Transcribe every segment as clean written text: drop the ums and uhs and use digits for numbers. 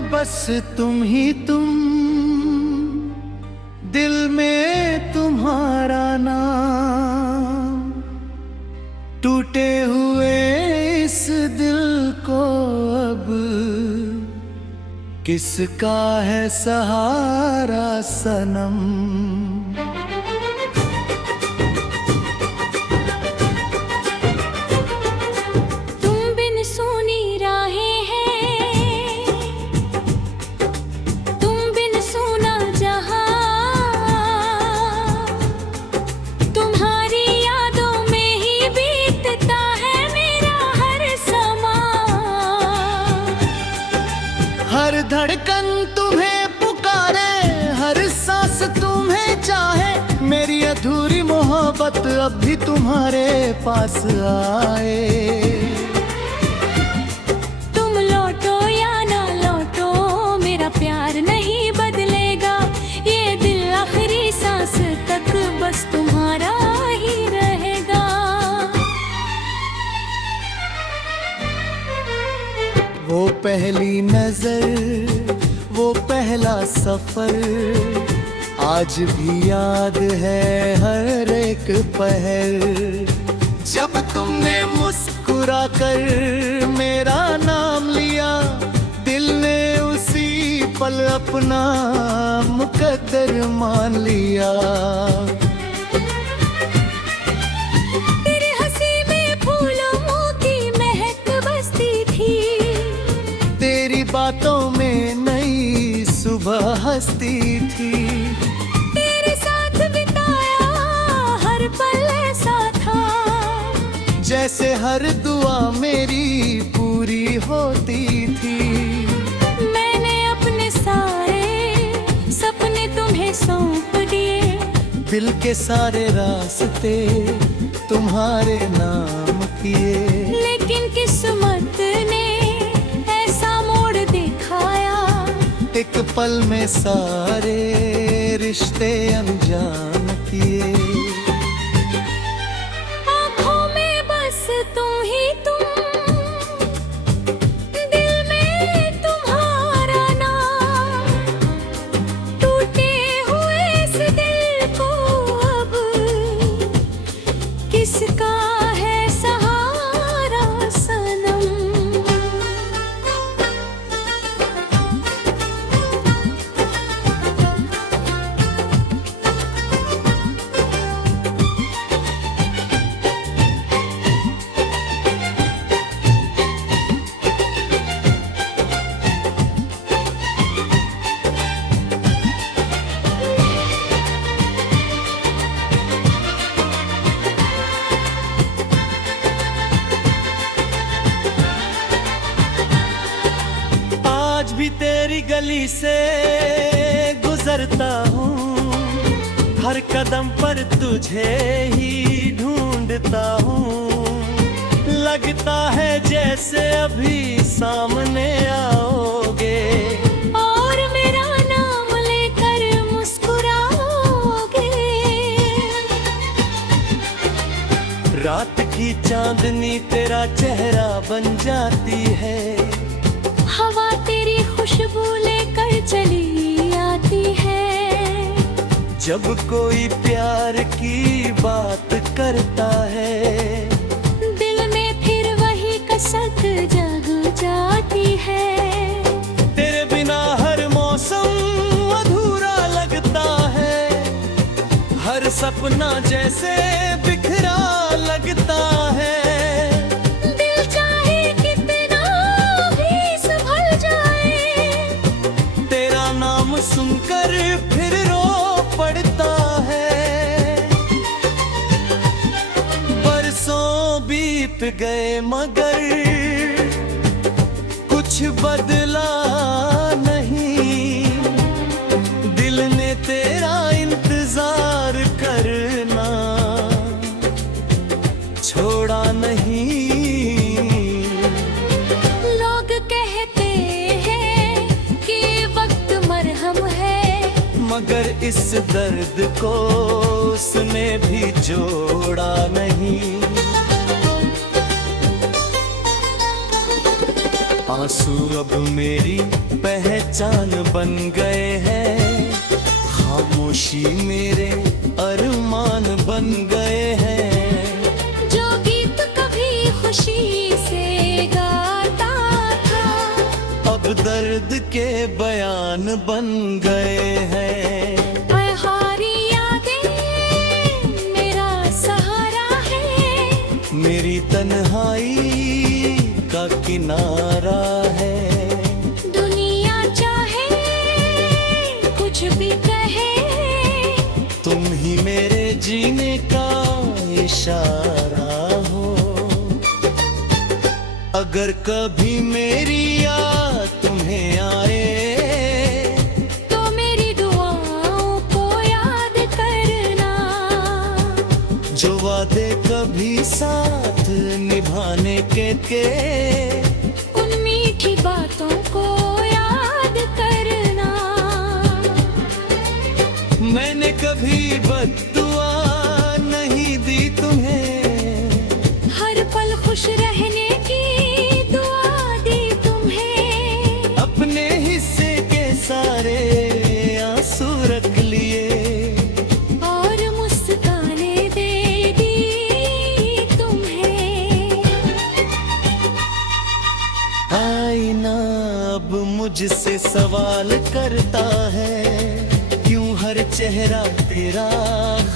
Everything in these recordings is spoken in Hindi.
में बस तुम ही तुम, दिल में तुम्हारा नाम। टूटे हुए इस दिल को अब किसका है सहारा सनम। हर धड़कन तुम्हें पुकारे, हर सांस तुम्हें चाहे। मेरी अधूरी मोहब्बत अब भी तुम्हारे पास आए। तुम लौटो या ना लौटो, मेरा प्यार नहीं बदलेगा। ये दिल आखिरी सांस तक बस तुम्हारा ही रहेगा। वो पहली नजर, वो पहला सफर, आज भी याद है हर एक पहर। जब तुमने मुस्कुरा कर मेरा नाम लिया, दिल ने उसी पल अपना मुकद्दर मान लिया। बातों में नई सुबह हंसती थी। तेरे साथ बिताया हर पल ऐसा था, जैसे हर दुआ मेरी पूरी होती थी। मैंने अपने सारे सपने तुम्हें सौंप दिए। दिल के सारे रास्ते तुम्हारे नाम किए। लेकिन किस्मत ने एक पल में सारे रिश्ते अनजान किए। आँखों में बस तुम ही तुम, दिल में तुम्हारा नाम। टूटे हुए इस दिल को अब किसका है सहारा सनम। आज भी तेरी गली से गुजरता हूँ, हर कदम पर तुझे ही ढूंढता हूँ। लगता है जैसे अभी सामने आओगे और मेरा नाम लेकर मुस्कुराओगे। रात की चांदनी तेरा चेहरा बन जाती है। हवा तेरी खुशबू लेकर चली आती है। जब कोई प्यार की बात करता है, दिल में फिर वही कसक जग जाती है। तेरे बिना हर मौसम अधूरा लगता है। हर सपना जैसे बिखरा लगता है। सुनकर फिर रो पड़ता है। बरसों बीत गए मगर कुछ बदला नहीं। दिल ने तेरा इंतजार करना छोड़ा नहीं। लोग कहते मगर इस दर्द को उसने भी जोड़ा नहीं। आंसू अब मेरी पहचान बन गए हैं, खामोशी मेरे अरमान बन गए हैं। जो गीत कभी खुशी से गाता था, अब दर्द के बयान बन गए हैं। मैं हारी यादें मेरा सहारा है, मेरी तन्हाई का किनारा है। दुनिया चाहे कुछ भी कहे, तुम ही मेरे जीने का इशारा हो। अगर कभी मेरी याद तुम्हें आए, तो मेरी दुआओं को याद करना। जो वादे कभी साथ निभाने के उन मीठी बातों को याद करना। मैंने कभी बद्दुआ नहीं दी तुम्हें, हर पल खुश रहने की दुआ दी तुम्हें। अपने हिस्से के सारे आंसू रख लिए, और मुस्काने दे दी तुम्हें। आईना अब मुझसे सवाल करता है, क्यों हर चेहरा तेरा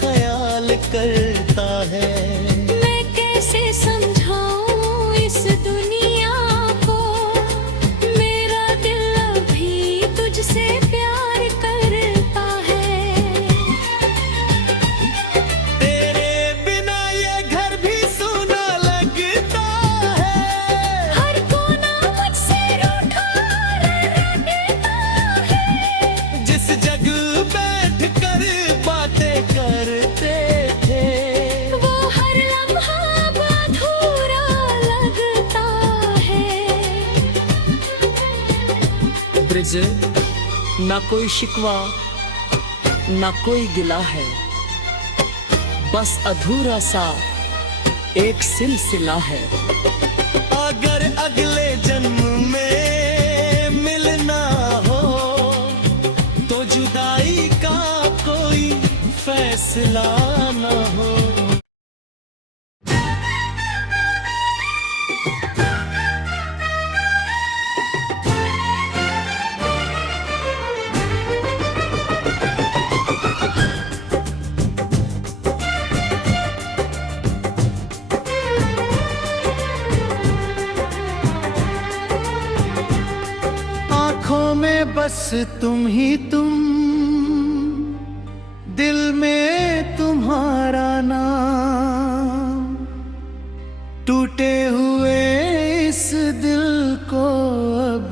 ख्याल करता है। मैं कैसे समझाऊं इस दुनिया को, मेरा दिल अभी तुझसे प्यार करता है। तेरे बिना ये घर भी सूना लगता है, हर कोना मुझसे रूठा लगता है। जिस जगह बैठ कर बातें करते थे, वो हर लम्हा अब अधूरा लगता है। ब्रिज, ना कोई शिकवा ना कोई गिला है, बस अधूरा सा एक सिलसिला है। अगर अगले जन्म में मिलना हो, तो जुदाई का कोई फैसला न हो। आँखों में बस तुम ही तुम, दिल में तुम्हारा नाम। टूटे हुए इस दिल को अब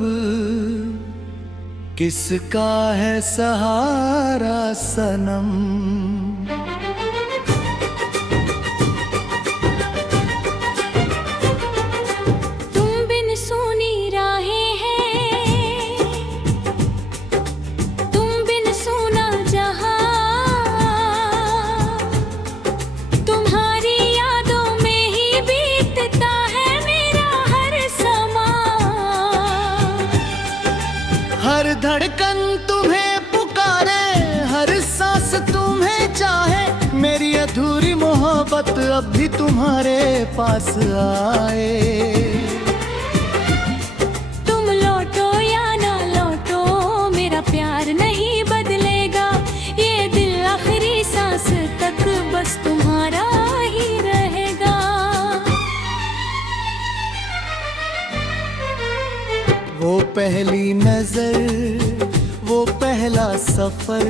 किसका है सहारा सनम। तुम बिन सुनी राहें हैं, तुम बिन सुना जहां। तुम्हारी यादों में ही बीतता है मेरा हर समा। हर धड़कन तुम्हें पुकारे, हर सांस तुम्हें चाहे। मेरी अधूरी मोहब्बत अब भी तुम्हारे पास आए। तुम लौटो या ना लौटो, मेरा प्यार नहीं बदलेगा। ये दिल आखिरी सांस तक बस तुम्हारा ही रहेगा। वो पहली नजर, वो पहला सफर,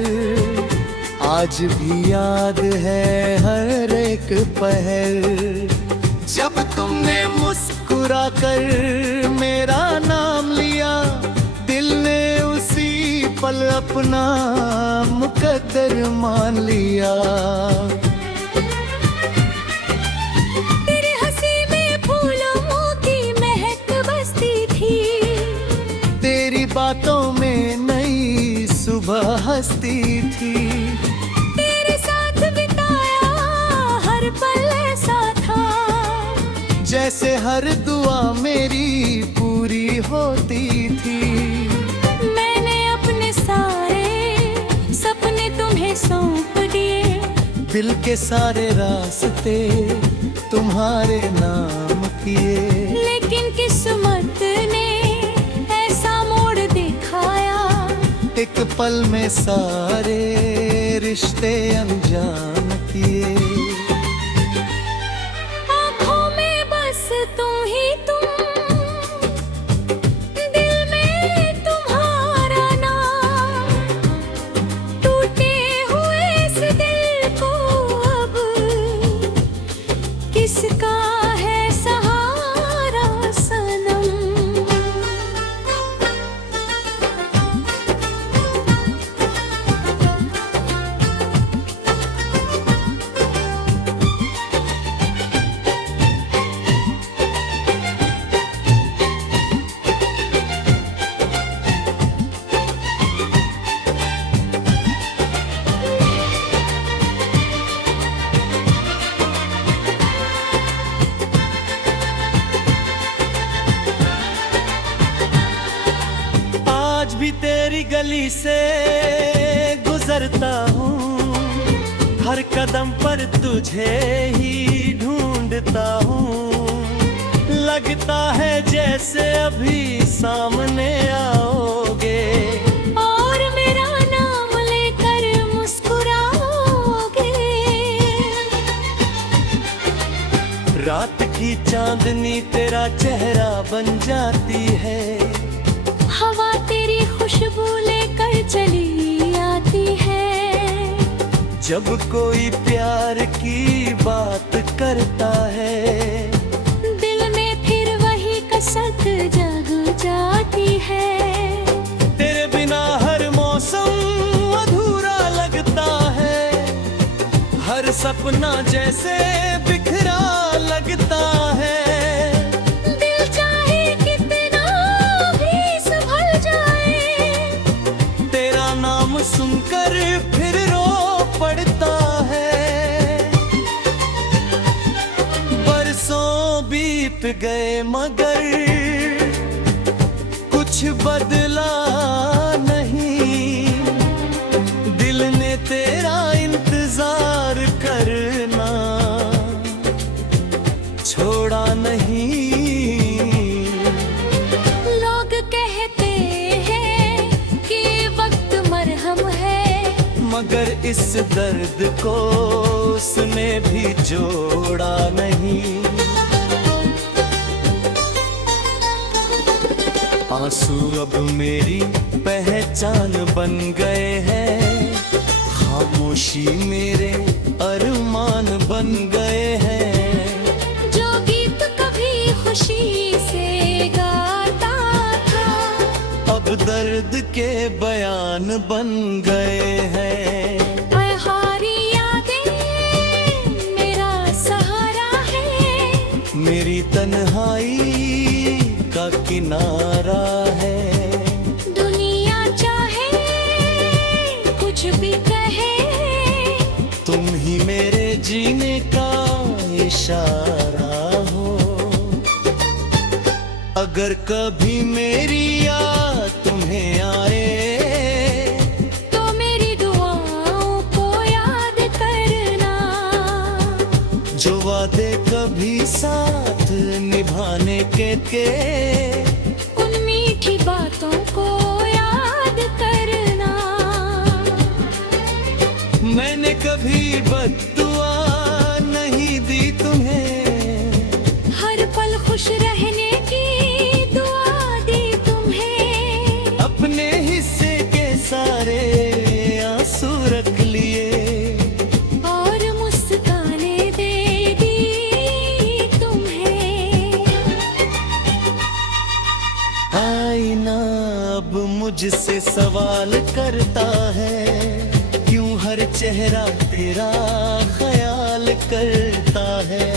आज भी याद है हर एक पहर। जब तुमने मुस्कुरा कर मेरा नाम लिया, दिल ने उसी पल अपना मुकद्दर मान लिया। तेरे हंसी में फूलों की महक बसती थी, तेरी बातों में नई सुबह हंसती थी। तेरे साथ बिताया हर पल ऐसा था, जैसे हर दुआ मेरी पूरी होती थी। मैंने अपने सारे सपने तुम्हें सौंप दिए, दिल के सारे रास्ते तुम्हारे नाम किए। लेकिन किस्मत ने ऐसा मोड़ दिखाया, एक पल में सारे रिश्ते अनजान किए। आँखों में बस तुम ही तुम, दिल में तुम्हारा नाम। टूटे हुए इस दिल को अब किसका है सहारा सनम। आज भी तेरी गली से गुजरता हूँ, हर कदम पर तुझे ही ढूंढता हूँ। लगता है जैसे अभी सामने आओगे, और मेरा नाम लेकर मुस्कुराओगे। रात की चांदनी तेरा चेहरा बन जाती है। हवा तेरी खुशबू लेकर चली आती है। जब कोई प्यार की बात करता है, दिल में फिर वही कसक जग जाती है। तेरे बिना हर मौसम अधूरा लगता है, हर सपना जैसे बिखरा लगता है। दिल चाहे कितना भी संभल जाए, तेरा नाम सुनकर फिर रो पड़ता है। बरसों बीत गए मगर कुछ बदला नहीं। दिल ने तेरा इंतजार करना छोड़ा नहीं। लोग कहते हैं कि वक्त मरहम है, मगर इस दर्द को उसने भी जोड़ा नहीं। आंसू अब मेरी पहचान बन गए हैं, खामोशी मेरे अरमान बन गए हैं। जो गीत कभी खुशी से गाता था, अब दर्द के बयान बन गए हैं। मैं हारी यादें मेरा सहारा है, मेरी तन्हाई का किनारा है। दुनिया चाहे कुछ भी कहे, तुम ही मेरे जीने का इशारा हो। अगर कभी मेरी याद तुम्हें आए, तो मेरी दुआओं को याद करना। जो वादे कभी साथ निभाने के उन मीठी बातों को याद करना। मैंने कभी बद्दुआ नहीं दी तुम्हें, हर पल खुश रहने की दुआ दी तुम्हें। अपने हिस्से के सारे आंसू रख लिए, और मुस्काने दे दी तुम्हें। आईना अब मुझसे सवाल करता है, क्यों हर चेहरा तेरा ख्याल करता है।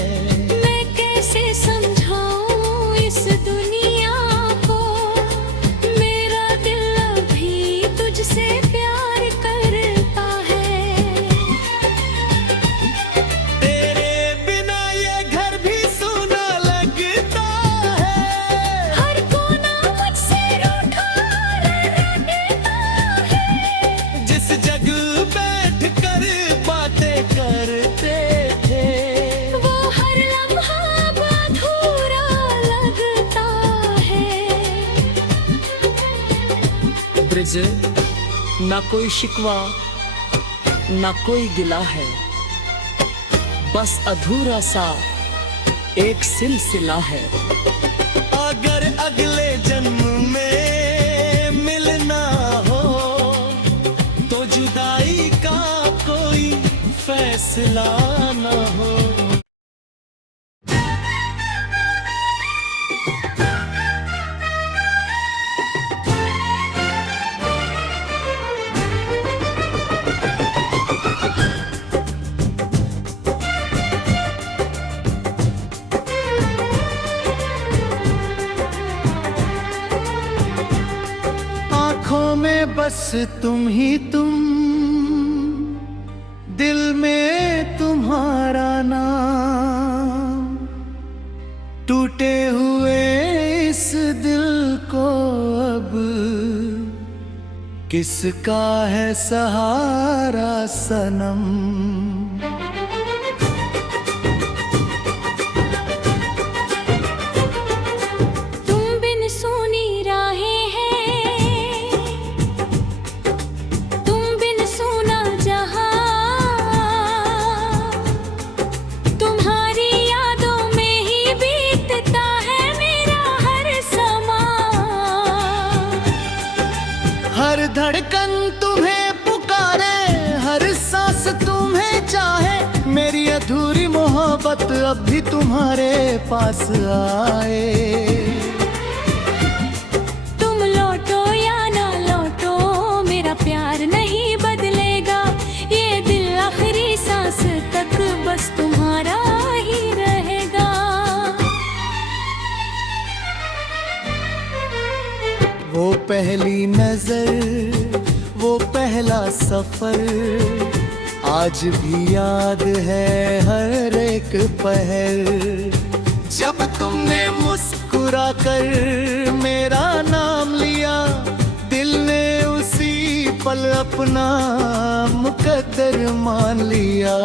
मैं कैसे समझाऊं इस दुनिया को, मेरा दिल अभी तुझसे प्यार करता है। तेरे बिना ये घर भी सूना लगता है। हर कोना ब्रिज ना कोई शिकवा ना कोई गिला है, बस अधूरा सा एक सिलसिला है। अगर अगले जन्म में मिलना हो तो जुदाई का कोई फैसला ना हो। आँखों में बस तुम ही तुम, दिल में तुम्हारा नाम, टूटे हुए इस दिल को अब किसका है सहारा सनम। हर धड़कन तुम्हें पुकारे, हर सांस तुम्हें चाहे, मेरी अधूरी मोहब्बत अब भी तुम्हारे पास आए। तुम लौटो या ना लौटो मेरा प्यार नहीं बदलेगा, ये दिल आखिरी सांस तक बस तुम्हारा ही रहेगा। वो पहली नजर, वो पहला सफर, आज भी याद है हर एक पहर। जब तुमने मुस्कुरा कर मेरा नाम लिया, दिल ने उसी पल अपना मुकद्दर मान लिया।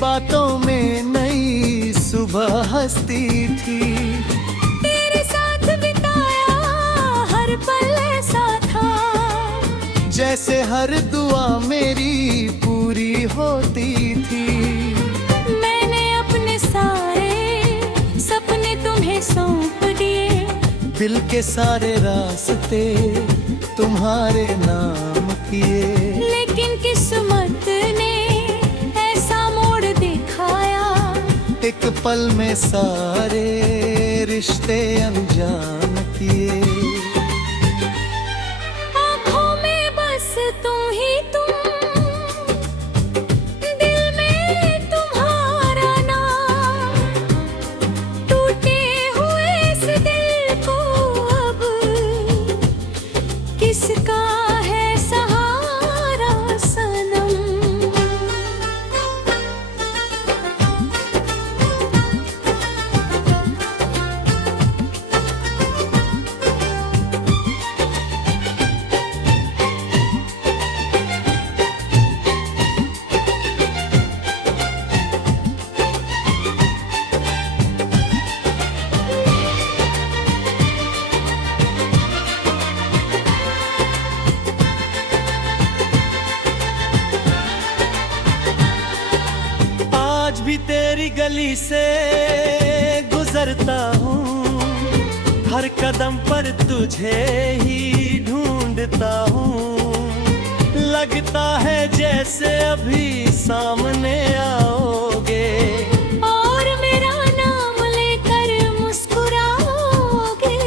बातों में नई सुबह हंसती थी, तेरे साथ बिताया हर पल ऐसा था, जैसे हर दुआ मेरी पूरी होती थी। मैंने अपने सारे सपने तुम्हें सौंप दिए, दिल के सारे रास्ते तुम्हारे नाम किए। लेकिन किस्मत ने एक पल में सारे रिश्ते अनजान किए। आँखों में बस तुम ही तुम, दिल में तुम्हारा नाम, टूटे हुए इस दिल को अब किसका है सहारा सनम। आज भी तेरी गली से गुजरता हूँ, हर कदम पर तुझे ही ढूंढता हूँ। लगता है जैसे अभी सामने आओगे और मेरा नाम लेकर मुस्कुराओगे।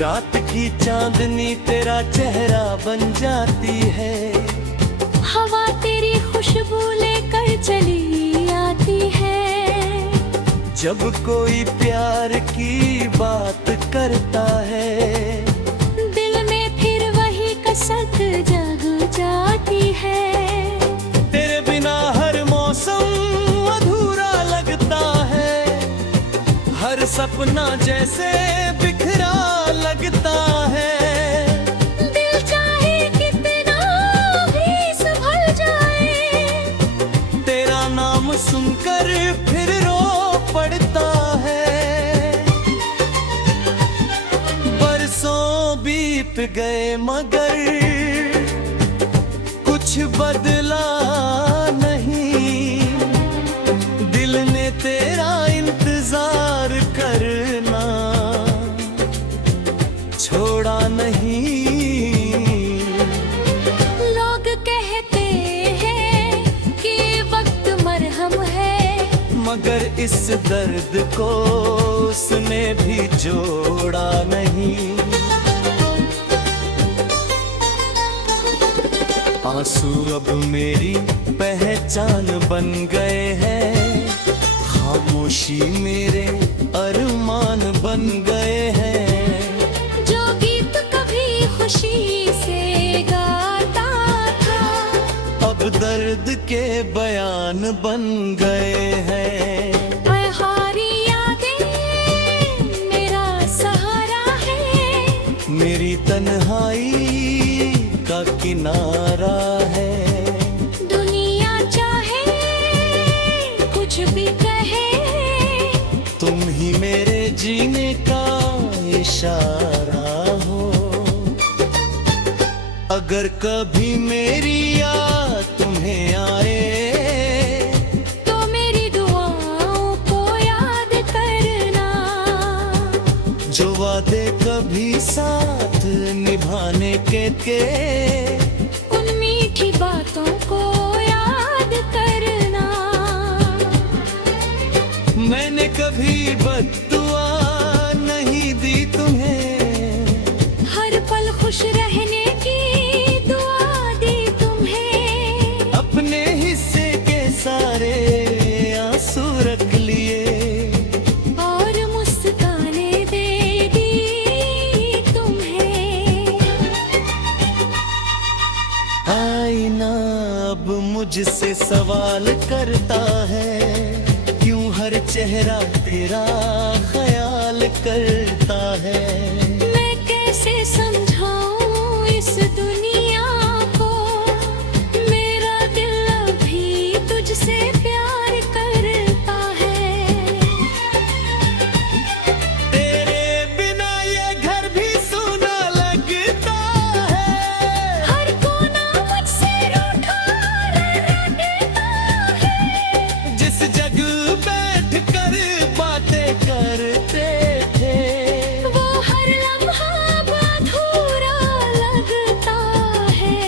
रात की चांदनी तेरा चेहरा बन जाती है, हवा तेरी खुशबू लेकर चली आती है। जब कोई प्यार की बात करता है, दिल में फिर वही कसक जग जाती है। तेरे बिना हर मौसम अधूरा लगता है, हर सपना जैसे बिखरा लगता है। दिल चाहे कितना भी संभल जाए, बीत गए मगर कुछ बदला नहीं। दिल ने तेरा इंतजार करना छोड़ा नहीं। लोग कहते हैं कि वक्त मरहम है, मगर इस दर्द को उसने भी जोड़ा नहीं। आंसू अब मेरी पहचान बन गए हैं, खामोशी मेरे अरमान बन गए हैं। जो गीत कभी खुशी से गाता था, अब दर्द के बयान बन गए हैं। मैं हारी यादें मेरा सहारा है, मेरी तन्हाई का किनारा है। दुनिया चाहे कुछ भी कहे, तुम ही मेरे जीने का इशारा हो। अगर कभी मेरी याद तुम्हें आए, तो मेरी दुआओं को याद करना। जो वादे कभी साथ निभाने के उन मीठी बातों को याद करना। मैंने कभी बद्दुआ नहीं दी तुम्हें, हर पल खुश रहने की दुआ दी तुम्हें। अपने हिस्से के सारे आंसू रख लिए और मुस्काने दे दी तुम्हें। आईना अब मुझसे सवाल करता है, क्यों हर चेहरा तेरा ख्याल करता है। मैं कैसे समझाऊं इस दुनिया को, मेरा दिल अभी तुझसे प्यार करता है। तेरे बिना ये घर भी सूना लगता है। हर कोना मुझसे रूठा रहता है। जिस जगह बैठ कर बातें करते थे, वो हर लम्हा अब अधूरा लगता है।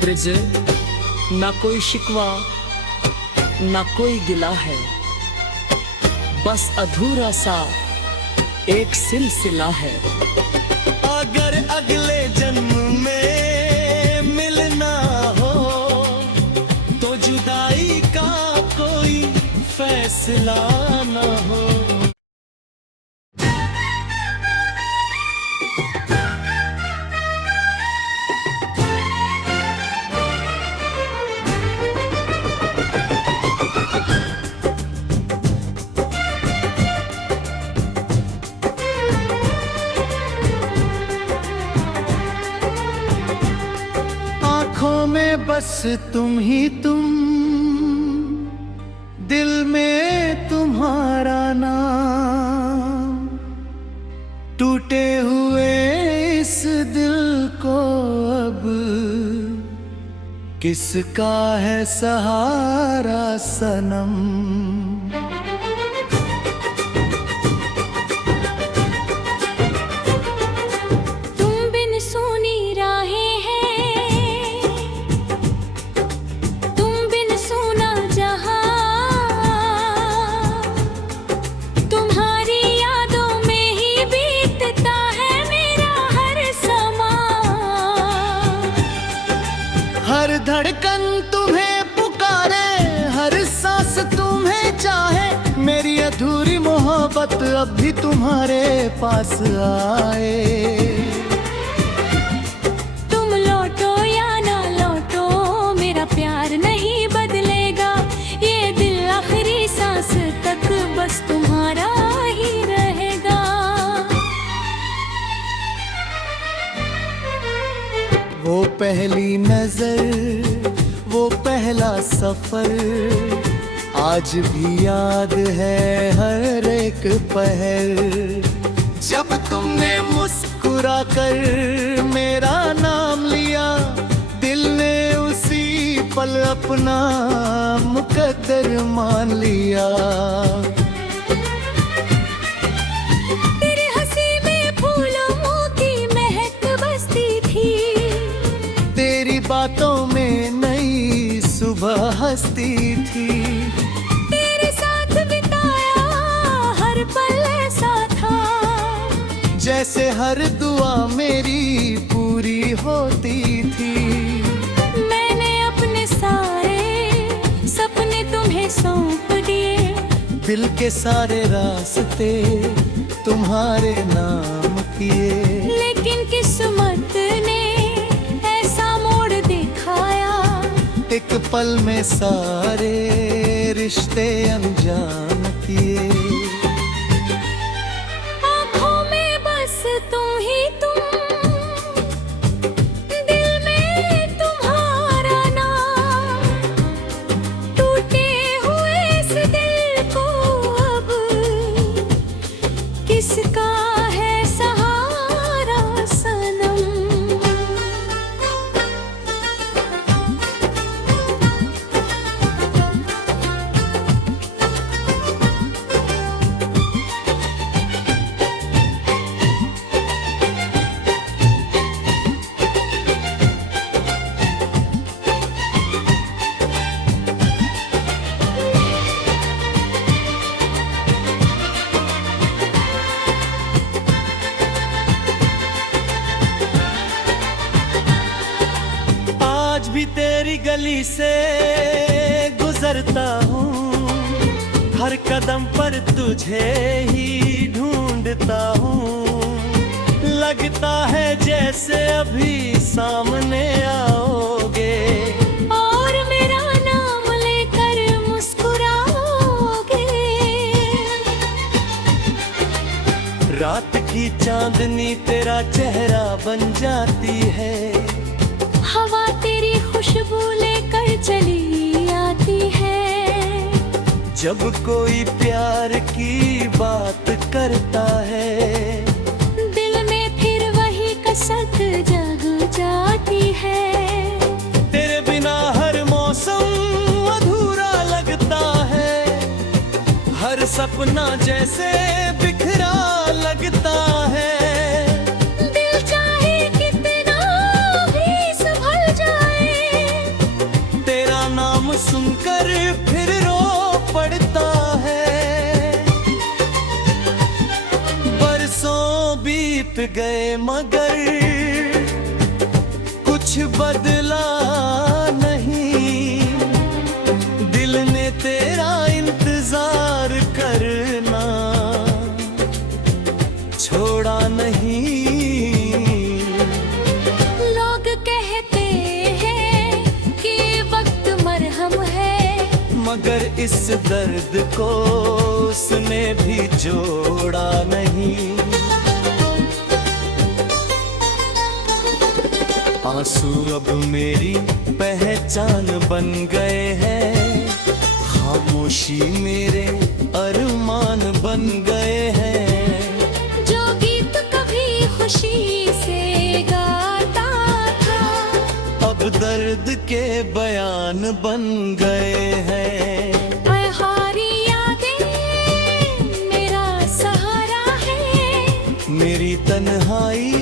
ब्रिज, ना कोई शिकवा ना कोई गिला है, बस अधूरा सा एक सिलसिला है। अगर अगले जन्म में मिलना हो, तो जुदाई का कोई फैसला ना हो। आँखों में बस तुम ही तुम, दिल में तुम्हारा नाम। टूटे हुए इस दिल को अब किसका है सहारा सनम। तुम बिन सुनी राहें हैं, तुम बिन सुना जहां। तुम्हारी यादों में ही बीतता है मेरा हर समा। हर धड़कन तुम्हें पुकारे, हर सांस तुम्हें चाहे। मेरी अधूरी मोहब्बत अब भी तुम्हारे पास आए। तुम लौटो या ना लौटो, मेरा प्यार नहीं बदलेगा। ये दिल आखिरी सांस तक बस तुम्हारा ही रहेगा। वो पहली नजर, वो पहला सफर, आज भी याद है हर एक पहर। जब जब तुमने मुस्कुरा कर मेरा नाम लिया, दिल ने उसी पल अपना मुकद्दर मान लिया। तेरे हंसी में फूलों की महक बसती थी, तेरी बातों में नई सुबह हंसती थी। तेरे साथ बिताया हर पल ऐसा था, जैसे हर दुआ मेरी पूरी होती थी। मैंने अपने सारे सपने तुम्हें सौंप दिए, दिल के सारे रास्ते तुम्हारे नाम किए। लेकिन किस्मत ने ऐसा मोड़ दिखाया, एक पल में सारे रिश्ते अनजान किए। आँखों में बस तुम ही तुम, दिल में तुम्हारा नाम। टूटे हुए इस दिल को अब किसका है सहारा सनम। आज भी तेरी गली से गुजरता हूँ, हर कदम पर तुझे ही ढूंढता हूँ। लगता है जैसे अभी सामने आओगे, और मेरा नाम लेकर मुस्कुराओगे। रात की चांदनी तेरा चेहरा बन जाती है। हवा तेरी खुशबू लेकर चली आती है। जब कोई प्यार की बात करता है, दिल में फिर वही कसक जग जाती है। तेरे बिना हर मौसम अधूरा लगता है, हर सपना जैसे बिखरा लगता है। दिल चाहे कितना भी संभल जाए, तेरा नाम सुनकर फिर रो पड़ता है। बरसों बीत गए मगर कुछ बदला नहीं, दिल ने तेरा इंतजार करना छोड़ा नहीं। लोग कहते हैं कि वक्त मरहम है, मगर इस दर्द को उसने भी जोड़ा नहीं। आंसू अब मेरी पहचान बन गए हैं, खामोशी मेरे अरमान बन गए हैं। जो गीत कभी खुशी से गाता था, अब दर्द के बयान बन गए हैं। मैं हारी यादें मेरा सहारा है, मेरी तन्हाई